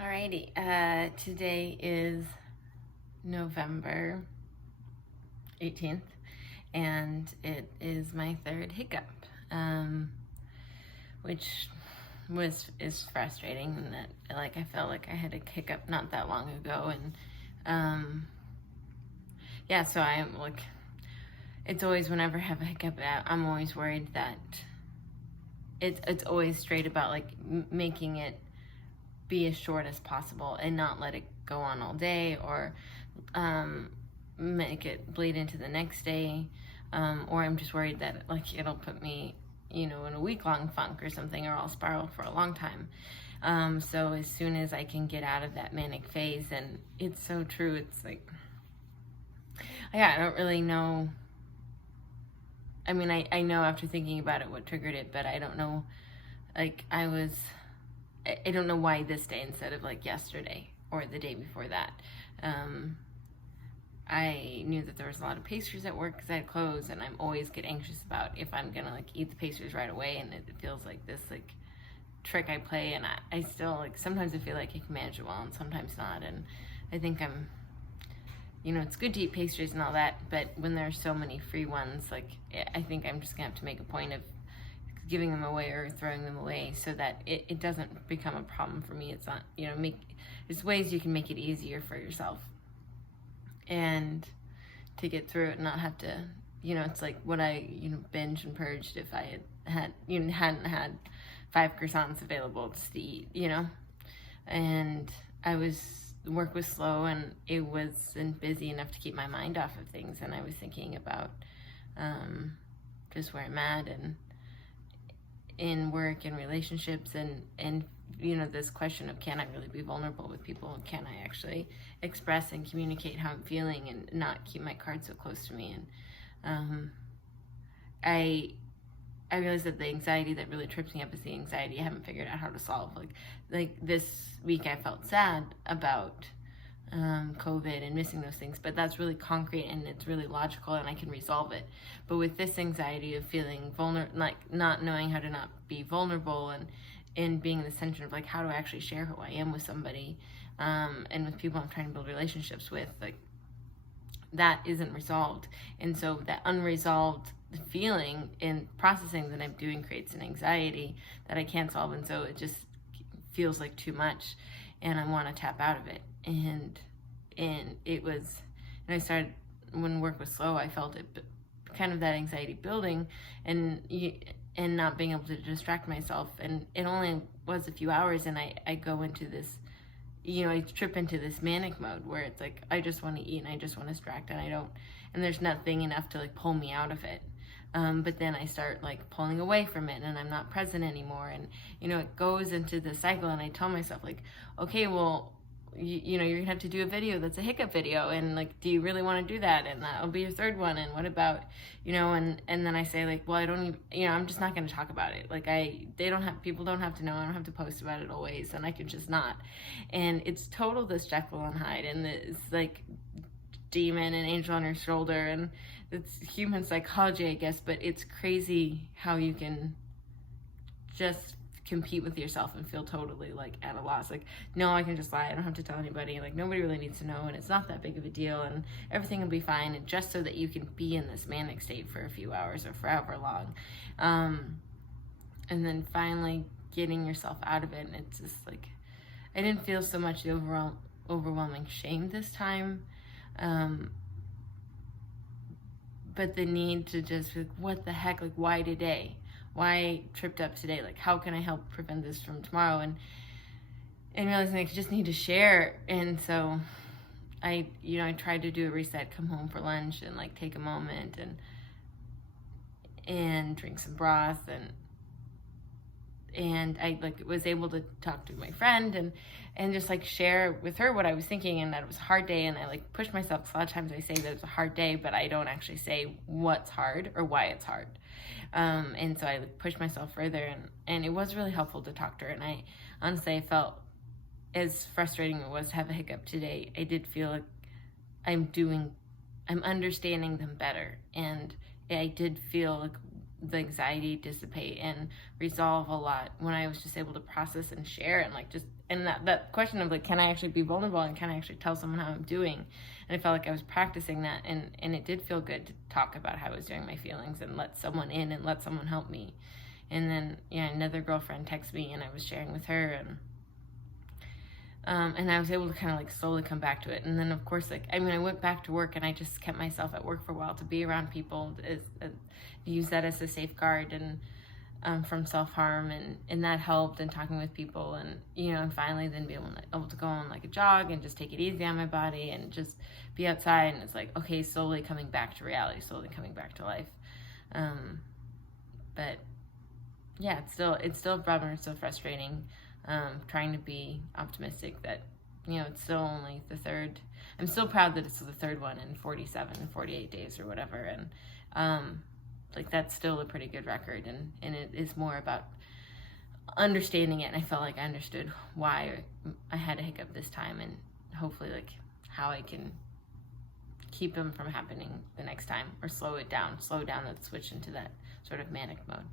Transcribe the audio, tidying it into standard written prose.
Alrighty, today is November 18th, and it is my third hiccup, which is frustrating, and that I felt like I had a hiccup not that long ago, and so I'm like, it's always whenever I have a hiccup, I'm always worried that it's always straight about making it be as short as possible and not let it go on all day, or make it bleed into the next day, or I'm just worried that it'll put me in a week-long funk or something, or I'll spiral for a long time. So as soon as I can get out of that manic phase, and it's so true, it's I don't really know. I mean, I know after thinking about it what triggered it, but I don't know, I don't know why this day instead of yesterday or the day before that. I knew that there was a lot of pastries at work because I had clothes, and I'm always get anxious about if I'm gonna eat the pastries right away, and it feels like this trick I play, and I still sometimes I feel like I can manage it well and sometimes not, and I think I'm, it's good to eat pastries and all that, but when there are so many free ones, I think I'm just gonna have to make a point of giving them away or throwing them away so that it doesn't become a problem for me. It's not, there's ways you can make it easier for yourself and to get through it and not have to, it's like what I, binge and purged if I hadn't had 5 croissants available to eat, and work was slow, and it wasn't busy enough to keep my mind off of things, and I was thinking about just where I'm at, and in work and relationships, and this question of, can I really be vulnerable with people, and can I actually express and communicate how I'm feeling and not keep my cards so close to me. And I realized that the anxiety that really trips me up is the anxiety I haven't figured out how to solve. Like this week I felt sad about COVID and missing those things, but that's really concrete and it's really logical, and I can resolve it. But with this anxiety of feeling vulnerable, not knowing how to not be vulnerable, and being in the center of how do I actually share who I am with somebody, and with people I'm trying to build relationships with, that isn't resolved. And so that unresolved feeling and processing that I'm doing creates an anxiety that I can't solve, and so it just feels like too much, and I want to tap out of it. And it was, and I started, when work was slow, I felt it kind of that anxiety building, and not being able to distract myself, and it only was a few hours, and I go into this, I trip into this manic mode where it's I just want to eat and I just want to distract, and there's nothing enough to pull me out of it. But then I start pulling away from it, and I'm not present anymore, and it goes into the cycle, and I tell myself okay, well, you're gonna have to do a video that's a hiccup video, and do you really want to do that, and that'll be your third one, and what about, and then I say well, I don't even, I'm just not going to talk about it. People don't have to know, I don't have to post about it always, and I can just not. And it's total this Jekyll and Hyde, and it's demon and angel on your shoulder, and it's human psychology, I guess, but it's crazy how you can just compete with yourself and feel totally at a loss. No, I can just lie, I don't have to tell anybody, nobody really needs to know, and it's not that big of a deal, and everything will be fine, and just so that you can be in this manic state for a few hours or forever long, and then finally getting yourself out of it. And it's just I didn't feel so much the overwhelming shame this time, but the need to just what the heck, why today? Why tripped up today? How can I help prevent this from tomorrow? And realizing I just need to share. And so I tried to do a reset, come home for lunch, and take a moment and drink some broth, and I was able to talk to my friend and just share with her what I was thinking, and that it was a hard day, and I pushed myself, because a lot of times I say that it's a hard day, but I don't actually say what's hard or why it's hard. And so I pushed myself further, and it was really helpful to talk to her. And I honestly, I felt, as frustrating it was to have a hiccup today, I did feel I'm understanding them better, and I did feel the anxiety dissipate and resolve a lot when I was just able to process and share, and like just, and that question of like, can I actually be vulnerable and can I actually tell someone how I'm doing? And I felt like I was practicing that, and it did feel good to talk about how I was doing, my feelings, and let someone in and let someone help me. And then, yeah, another girlfriend texted me, and I was sharing with her, and I was able to kind of like slowly come back to it. And then, of course, like, I mean, I went back to work, and I just kept myself at work for a while to be around people, use that as a safeguard, and from self-harm, and that helped, and talking with people, and, you know, and finally then be able to go on like a jog and just take it easy on my body and just be outside. And it's like, okay, slowly coming back to reality, slowly coming back to life. But yeah, it's still a problem. It's still frustrating. Trying to be optimistic that, you know, it's still only the third. I'm still proud that it's the third one in 47, 48 days or whatever. And, like, that's still a pretty good record. And it is more about understanding it. And I felt like I understood why I had a hiccup this time, and hopefully, like, how I can keep them from happening the next time, or slow down that switch into that sort of manic mode.